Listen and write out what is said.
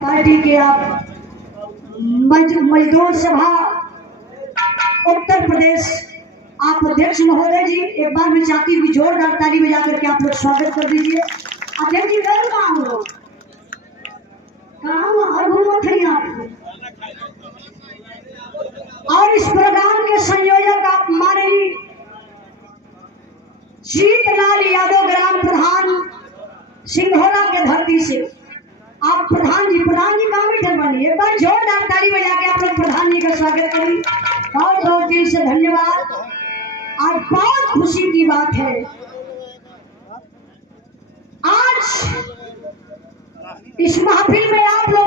Party के आप मजदूर सभा उत्तर प्रदेश आप अध्यक्ष महोदय जी, एक बार मैं चाहती हूँ कि जोरदार ताली बजा करके आप लोग स्वागत कर दीजिए। अध्यक्ष जी और इस प्रोग्राम के संयोजक आप माननीय जीतलाल यादव, ग्राम प्रधान सिंघोला के धरती से आप प्रधान जी कहाँ बैठे बनी, एक बार जोरदार ताली बजा के आप लोग प्रधान जी का स्वागत करिए। बहुत बहुत दिल से धन्यवाद। आज बहुत खुशी की बात है, आज इस महफिल में आप लोग